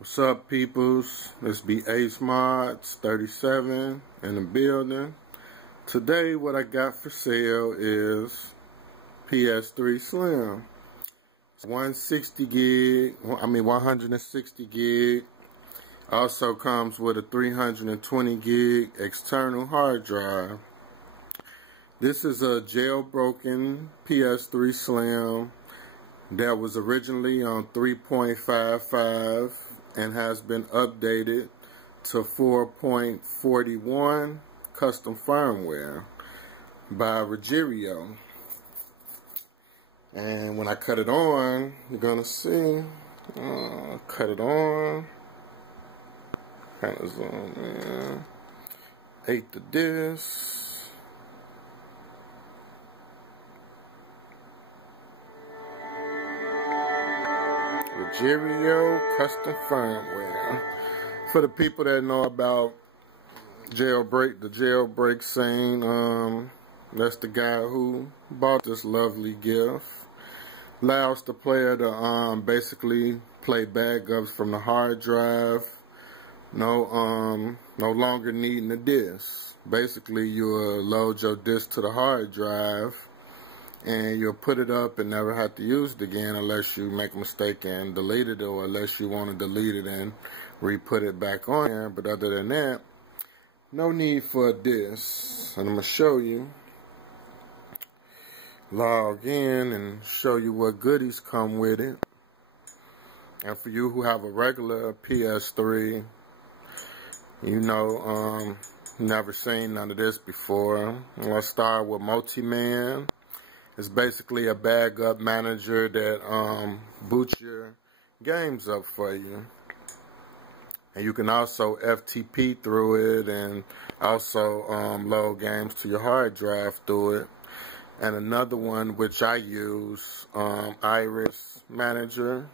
What's up, peoples? This be Ace Mods 37 in the building. Today, what I got for sale is PS3 Slim. It's 160 gig. Also comes with a 320 gig external hard drive. This is a jailbroken PS3 Slim that was originally on 3.55 and has been updated to 4.41 custom firmware by Rogero. And when I cut it on, you're gonna see, cut it on, kind of zoom in, 8 the disc. Rogero custom firmware. For the people that know about the jailbreak scene, that's the guy who bought this lovely gift. Allows the player to basically play backups from the hard drive. No longer needing the disc. Basically, you'll load your disc to the hard drive, and you'll put it up and never have to use it again unless you make a mistake and delete it, or unless you want to delete it and re-put it back on there. But other than that, no need for a disc. And I'm going to show you. Log in and show you what goodies come with it. And for you who have a regular PS3, you know, never seen none of this before. Let's start with Mame. It's basically a backup manager that boots your games up for you. And you can also FTP through it, and also load games to your hard drive through it. And another one which I use, Iris Manager.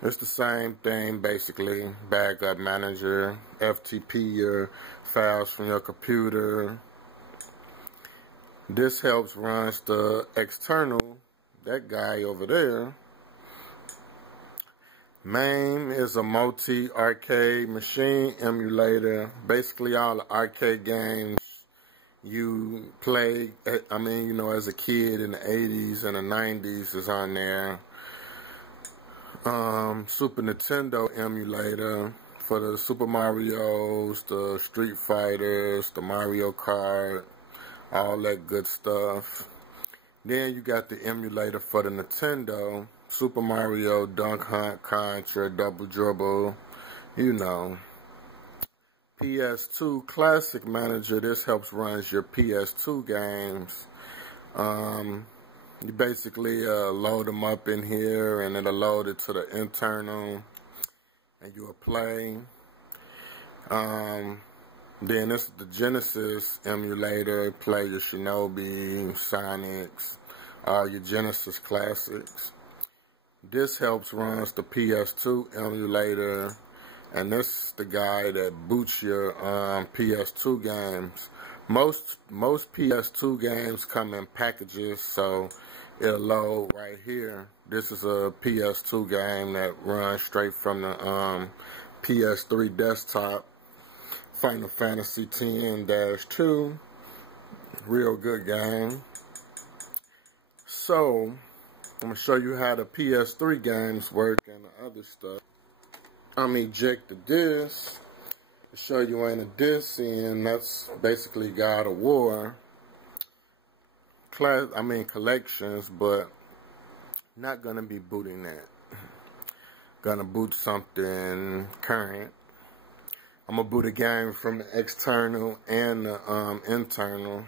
It's the same thing, basically. Backup manager, FTP your files from your computer. This helps runs the external, that guy over there. Mame is a multi-arcade machine emulator. Basically all the arcade games you play, as a kid in the 80s and the 90s is on there. Super Nintendo emulator for the Super Marios, the Street Fighters, the Mario Kart, all that good stuff. Then you got the emulator for the Nintendo, Super Mario, Dunk Hunt, Contra, Double Dribble, you know. PS2 Classic Manager, this helps run your PS2 games. You basically load them up in here, and it'll load it to the internal, and you'll play. Then this is the Genesis emulator, play your Shinobi, Sonics, all your Genesis classics. This helps runs the PS2 emulator, and this is the guy that boots your PS2 games. Most PS2 games come in packages, so it'll load right here. This is a PS2 game that runs straight from the PS3 desktop. Final Fantasy X-2, real good game. So, I'm going to show you how the PS3 games work and the other stuff. I'm going to eject the disc to show you ain't a disc in. That's basically God of War. Collections, but not going to be booting that. Going to boot something current. I'm going to boot a game from the external and the internal.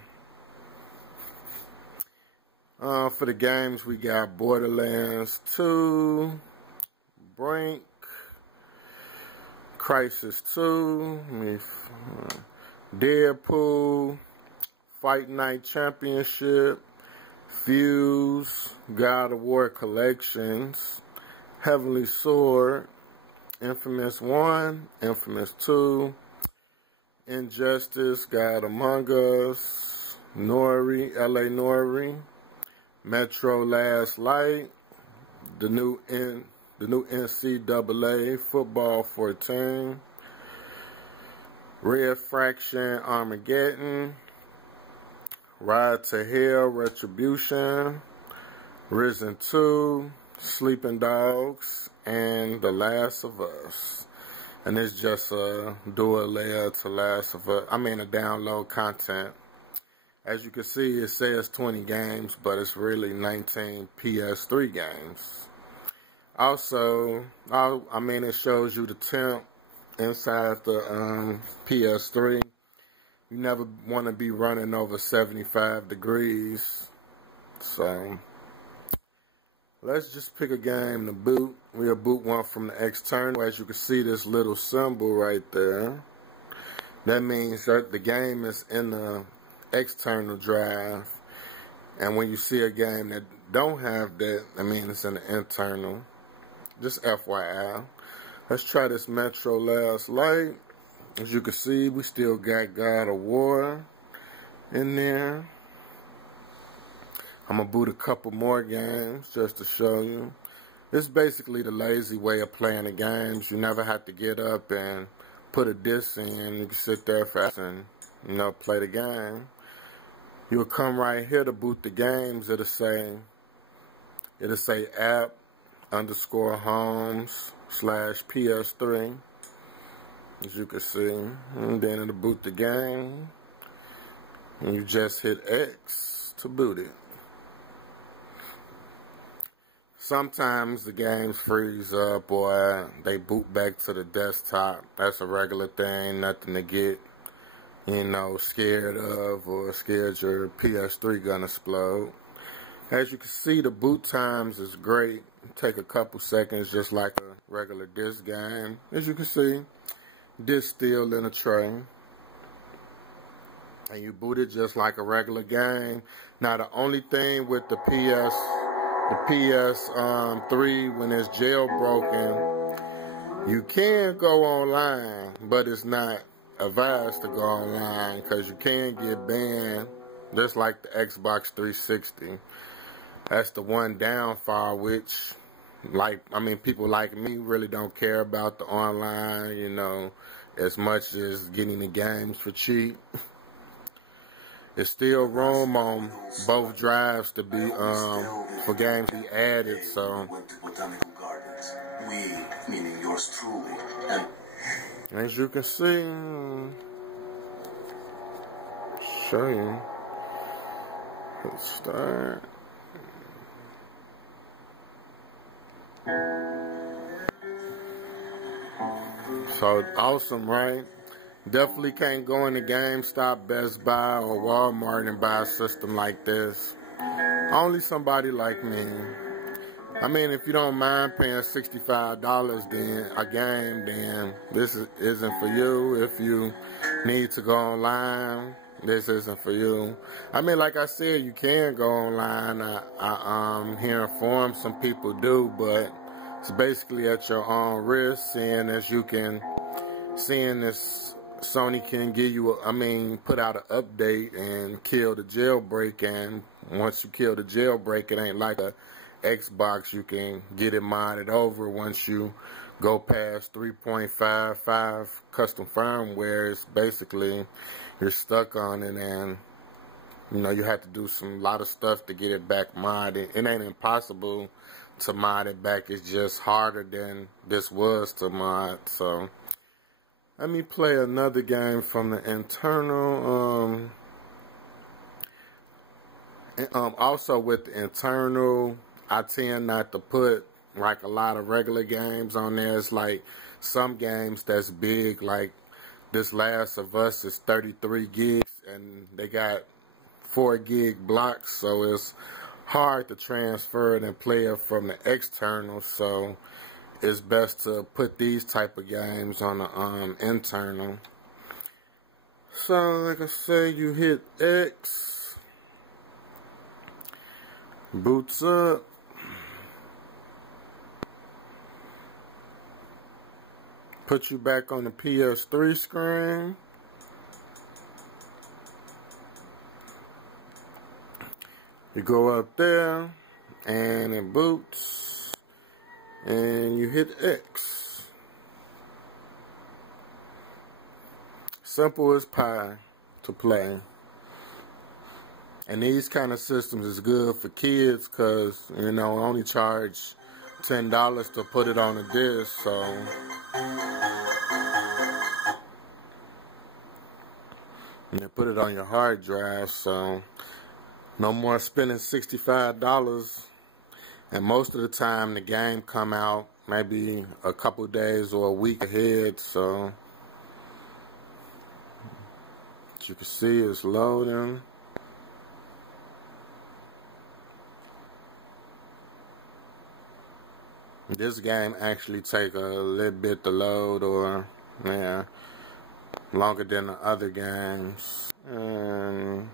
For the games, we got Borderlands 2, Brink, Crisis 2, Deadpool, Fight Night Championship, Fuse, God of War Collections, Heavenly Sword, Infamous 1, Infamous 2, Injustice, God Among Us, Nori, LA Nori, Metro Last Light, the new the new NCAA Football 14, Red Fraction Armageddon, Ride to Hell Retribution, Risen 2, Sleeping Dogs, and The Last of Us. And it's just a dual layer to Last of Us. I mean, a download content. As you can see, it says 20 games, but it's really 19 PS3 games. Also, I mean, it shows you the temp inside the PS3. You never want to be running over 75 degrees. So, let's just pick a game to boot. We'll boot one from the external. As you can see, this little symbol right there. That means that the game is in the external drive. And when you see a game that don't have that, I mean, it's in the internal. Just FYI. Let's try this Metro Last Light. As you can see, we still got God of War in there. I'm going to boot a couple more games just to show you. It's basically the lazy way of playing the games. You never have to get up and put a disc in. You can sit there fast and, you know, play the game. You'll come right here to boot the games. It'll say app_homes/PS3. As you can see. And then it'll boot the game. And you just hit X to boot it. Sometimes the games freeze up or they boot back to the desktop. That's a regular thing, nothing to get, you know, scared of or scared your PS3 gonna explode. As you can see, the boot times is great. Take a couple seconds just like a regular disc game. As you can see, disc still in a tray. And you boot it just like a regular game. Now the only thing with the PS3 when it's jailbroken, you can go online, but it's not advised to go online because you can get banned, just like the Xbox 360. That's the one downfall, which, like, I mean, people like me really don't care about the online, you know, as much as getting the games for cheap. There's still room on both drives to be, for games to be added, so. We, meaning yours truly, as you can see, show you. Let's start. So awesome, right? Definitely can't go into GameStop, Best Buy, or Walmart and buy a system like this. Only somebody like me. I mean, if you don't mind paying $65 then a game, then this isn't for you. If you need to go online, this isn't for you. I mean, like I said, you can go online. I hear forums some people do, but it's basically at your own risk. Seeing this Sony can give you, put out an update and kill the jailbreak. And once you kill the jailbreak, it ain't like a Xbox. You can get it modded over once you go past 3.55 custom firmware. It's basically you're stuck on it, and you know you have to do a lot of stuff to get it back modded. It ain't impossible to mod it back. It's just harder than this was to mod. So let me play another game from the internal. Also with the internal, I tend not to put like a lot of regular games on there. It's like some games that's big, like this Last of Us is 33 gigs and they got 4 gig blocks, so it's hard to transfer it and play it from the external. So it's best to put these type of games on the internal. So like I say, you hit X, boots up, put you back on the PS3 screen. You go up there and it boots. and you hit X. Simple as pie to play. And these kind of systems is good for kids because, you know, only charge $10 to put it on a disc, so and you put it on your hard drive, so no more spending $65. And most of the time the game come out maybe a couple days or a week ahead, so as you can see, it's loading. This game actually take a little bit to load, or yeah, longer than the other games. And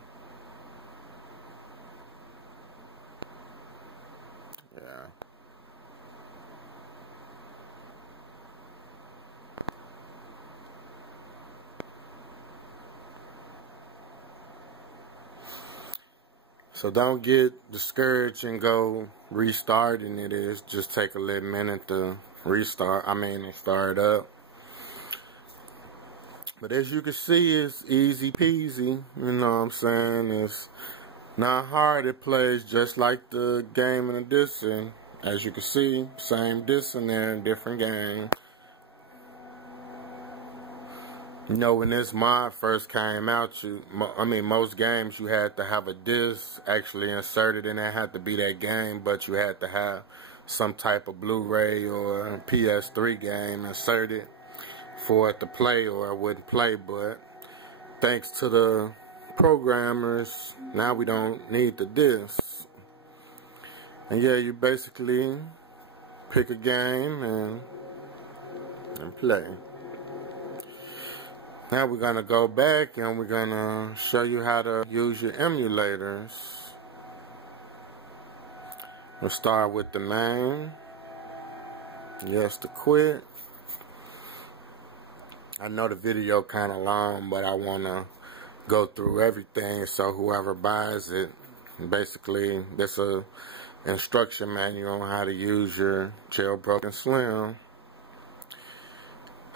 yeah. So don't get discouraged and go restarting it. Is just take a little minute to restart. Start up. But as you can see, it's easy peasy. You know what I'm saying? It's not hard. It plays just like the game in the disc. And as you can see, same disc in there, different game. You know, when this mod first came out, most games you had to have a disc actually inserted, and that had to be that game, but you had to have some type of Blu-ray or PS3 game inserted for it to play, or it wouldn't play. But thanks to the programmers, now we don't need the disc. And yeah, you basically pick a game and play. Now we're going to go back and we're going to show you how to use your emulators. We'll start with the Mame. Yes, to quit. I know the video kind of long, but I want to go through everything, so whoever buys it, basically, this is an instruction manual on how to use your Jailbroken Slim.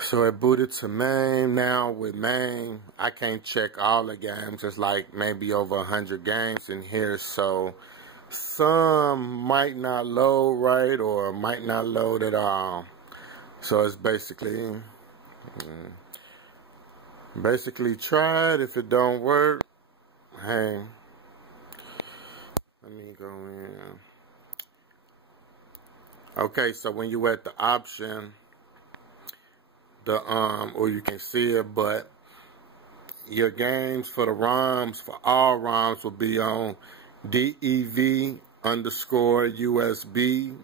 So it booted to Mame. Now with Mame, I can't check all the games. It's like maybe over 100 games in here, so some might not load right or might not load at all. So it's basically try it. If it don't work, hey, let me go in. Okay, so when you at the option, or you can see it, but your games for the ROMs, for all ROMs, will be on DEV_USB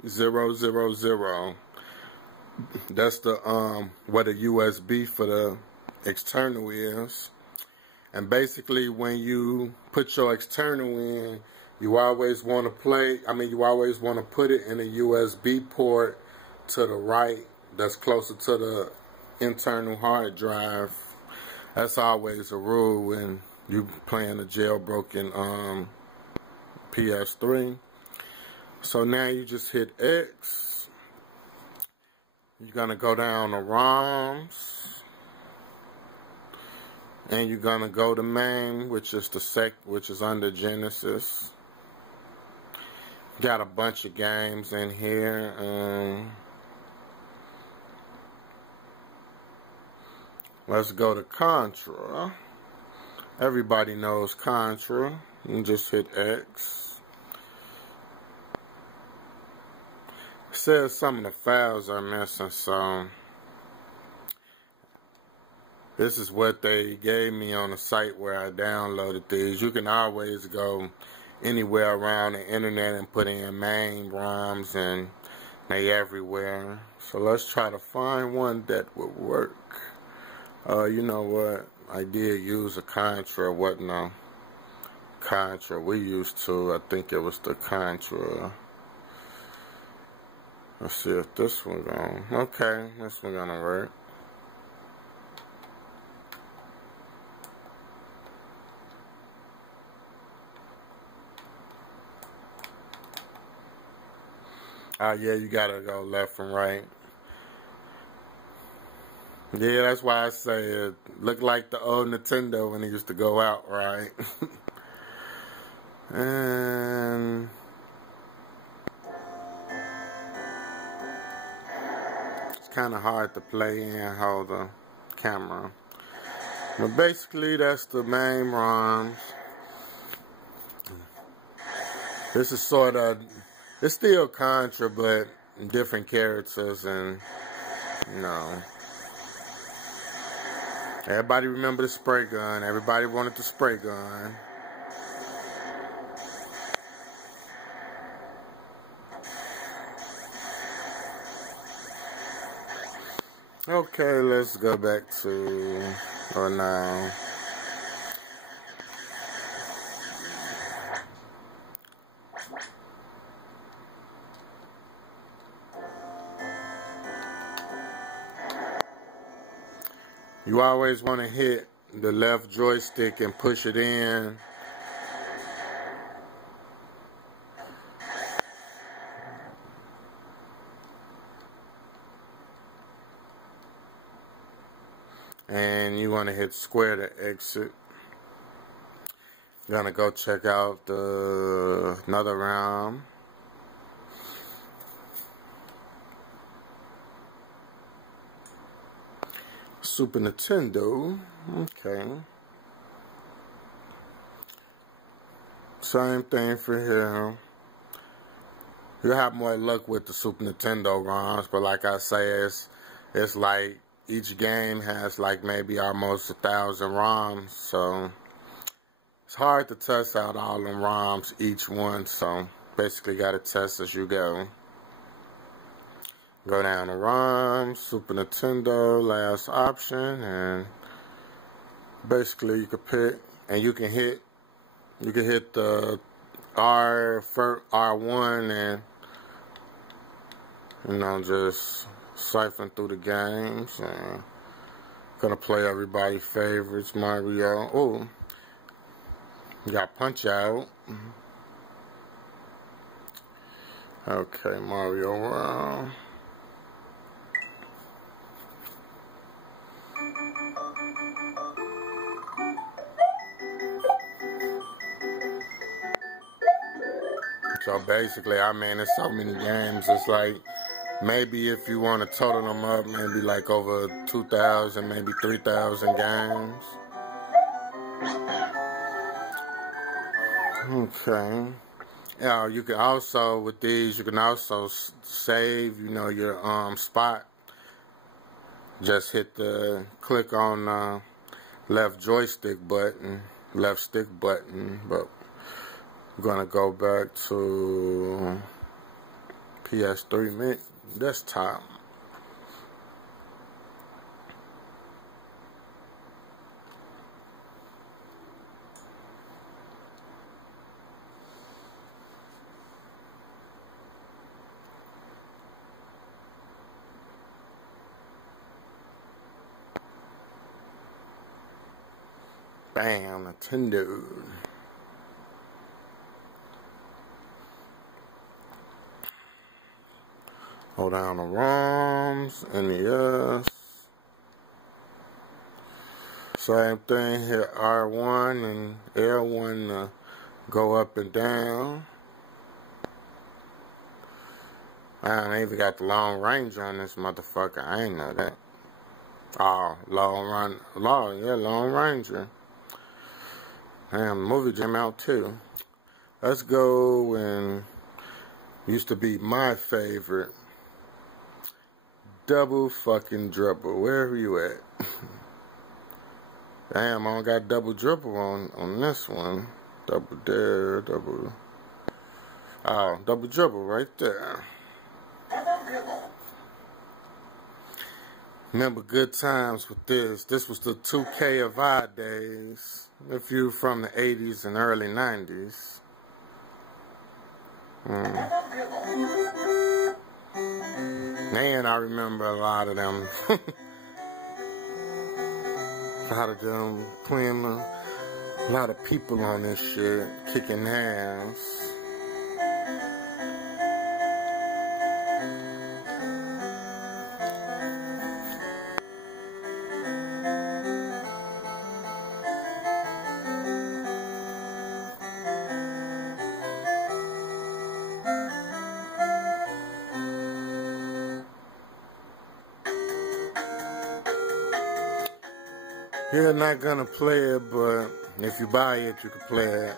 000. That's the what a USB for the external is. And basically, when you put your external in, you always want to you always want to put it in a USB port to the right, that's closer to the internal hard drive. That's always a rule when you playing a jailbroken PS3. So now you just hit X. You're gonna go down to ROMs, and you're gonna go to Mame, which is which is under Genesis. Got a bunch of games in here. Let's go to Contra. Everybody knows Contra. You just hit X. It says some of the files are missing, so this is what they gave me on the site where I downloaded these. You can always go anywhere around the internet and put in Mame ROMs, and they everywhere. So let's try to find one that would work. You know what? I did use a Contra. Wasn't a Contra we used to. I think it was the Contra. Let's see if this one gonna. Okay, this one gonna work. Yeah, you gotta go left and right. Yeah, that's why I say it looked like the old Nintendo when it used to go out, right? And it's kind of hard to play and hold the camera. But basically, that's the main ROMs. This is sort of, it's still Contra, but different characters, and, you know. Everybody remember the spray gun. Everybody wanted the spray gun. Okay, let's go back to, or now. You always want to hit the left joystick and push it in. And you want to hit square to exit. Gonna go check out another round. Super Nintendo. Okay. Same thing for here. You have more luck with the Super Nintendo ROMs, but like I say, it's like each game has like maybe almost 1,000 ROMs, so it's hard to test out all them ROMs, each one, so basically gotta test as you go. Go down to ROMs, Super Nintendo, last option, and basically you can pick, and you can hit the R1 and, you know, just siphon through the games, and gonna play everybody's favorites. Mario. Oh, you got Punch Out. Okay, Mario World. So basically, I mean, there's so many games. It's like, maybe if you want to total them up, maybe like over 2,000, maybe 3,000 games. Okay. Yeah, you can also, with these, you can also save, you know, your spot. Just hit click on left joystick button, left stick button, but I'm gonna go back to PS3 desktop. Bam, Nintendo. Hold down the ROMs, NES. Same thing, hit R1 and L1 to go up and down. I even got the Long Ranger on this motherfucker. I ain't know that. Oh, Long Ranger. Damn, the movie came out too. Let's go, and used to be my favorite. Double fucking Dribble. Where are you at? Damn, I don't got Double Dribble on this one. Double Dare, Double... Oh, Double Dribble right there. Remember good times with this. This was the 2K of our days. If you from the 80s and early 90s. Man, I remember a lot of them. A lot of them playing, a lot of people on this shit, kicking ass. You're not gonna play it, but if you buy it, you can play it.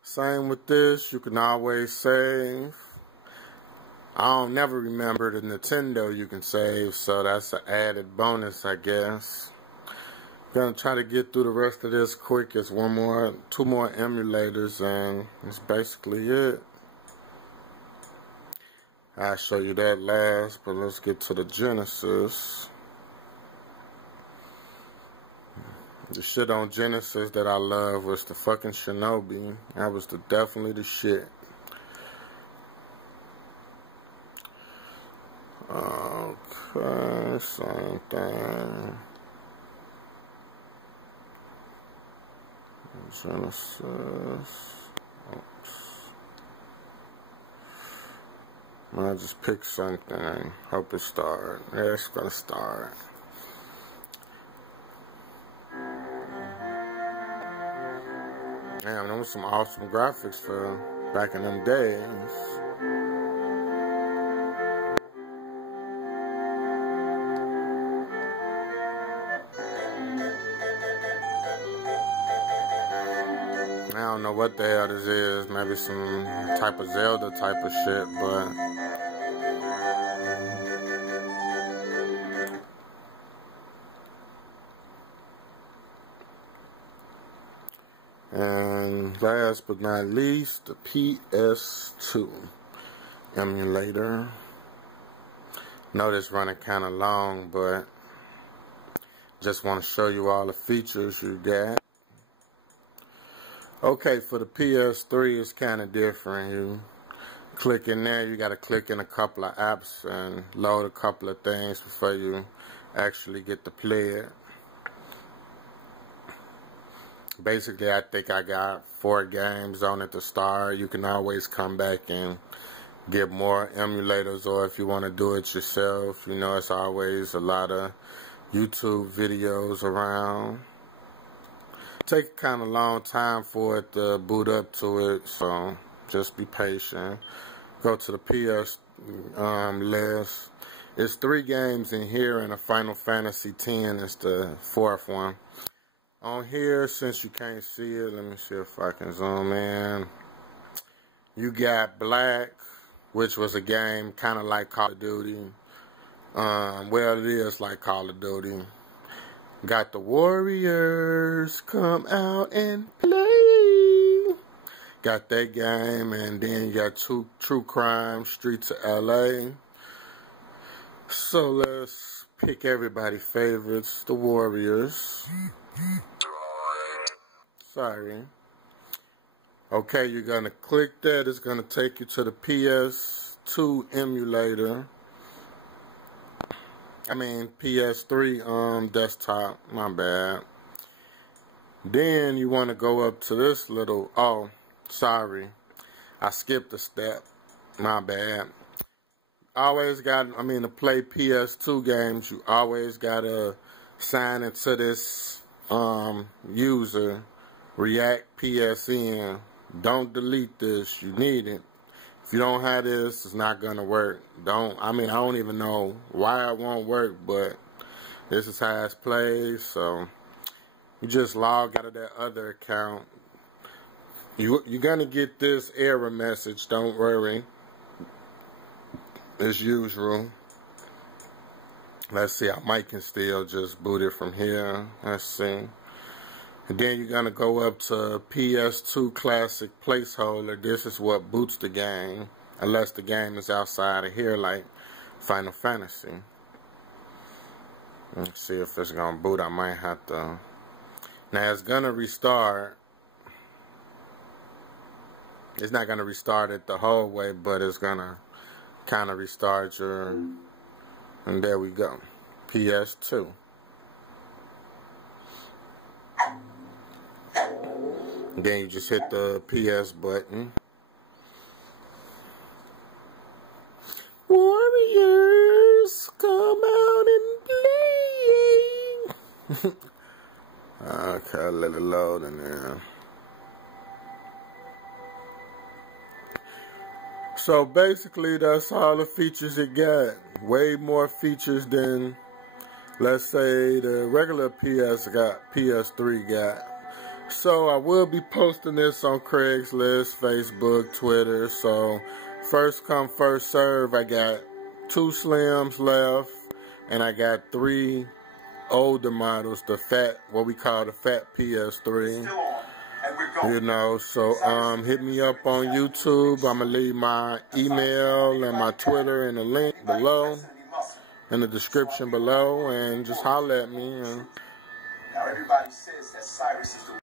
Same with this, you can always save. I don't never remember the Nintendo you can save, so that's an added bonus, I guess. Gonna try to get through the rest of this quick. It's two more emulators, and that's basically it. I'll show you that last, but let's get to the Genesis. The shit on Genesis that I love was the fucking Shinobi. That was definitely the shit. Okay, same thing. Genesis. Oops. I'll just pick something. Hope it start. Yeah, it's gonna start. Damn, those were some awesome graphics for back in them days. I don't know what the hell this is. Maybe some type of Zelda type of shit, but and last but not least, the PS2 emulator. Know this running kind of long, but just want to show you all the features you got. Okay, for the PS3, it's kind of different. You click in there, you got to click in a couple of apps and load a couple of things before you actually get to play it. Basically, I think I got 4 games on it to start. You can always come back and get more emulators, or if you want to do it yourself, you know, it's always a lot of YouTube videos around. Take kind of long time for it to boot up to it, so just be patient. Go to the PS list. It's 3 games in here, and a Final Fantasy X is the 4th one. On here, since you can't see it, let me see if I can zoom in. You got Black, which was a game kind of like Call of Duty. Well, it is like Call of Duty. Got the Warriors, come out and play. Got that game, and then you got True Crime, Streets of LA. So let's pick everybody's favorites, the Warriors. Sorry. Okay, you're gonna click that. It's gonna take you to the PS2 emulator. I mean, PS3 desktop, my bad. Then you want to go up to this little, oh, sorry, I skipped a step, my bad. Always got, to play PS2 games, you always got to sign into this user, React PSN. Don't delete this, you need it. If you don't have this, it's not gonna work. I don't even know why it won't work, but this is how it's played. So you just log out of that other account. You're gonna get this error message, don't worry. As usual. Let's see, I might can still just boot it from here. Let's see. And then you're gonna go up to PS2 Classic Placeholder. This is what boots the game, unless the game is outside of here, like Final Fantasy. Let's see if it's gonna boot. I might have to. Now it's gonna restart. It's not gonna restart it the whole way, but it's gonna kind of restart your. And there we go, PS2. Then you just hit the PS button. Warriors, come out and play. Okay, let it load in there. So basically, that's all the features it got. Way more features than let's say the regular PS3 got. So I will be posting this on Craigslist, Facebook, Twitter. So first come, first serve. I got 2 Slims left, and I got 3 older models, the fat, what we call the fat PS3. You know, so hit me up on YouTube. I'm gonna leave my email and my Twitter in the link below, in the description below, and just holler at me. And now everybody says that Cyrus is the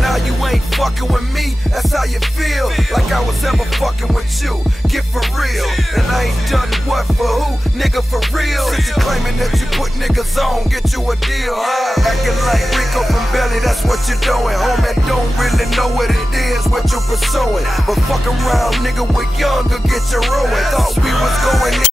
now you ain't fucking with me, that's how you feel. Like I was ever fucking with you, get for real. And I ain't done what for who, nigga for real. Since you claiming that you put niggas on, get you a deal, huh? Acting like Rico from Belly, that's what you're doing. Homie, don't really know what it is, what you're pursuing. But fuck around, nigga, with younger, get your ruin. Thought we was going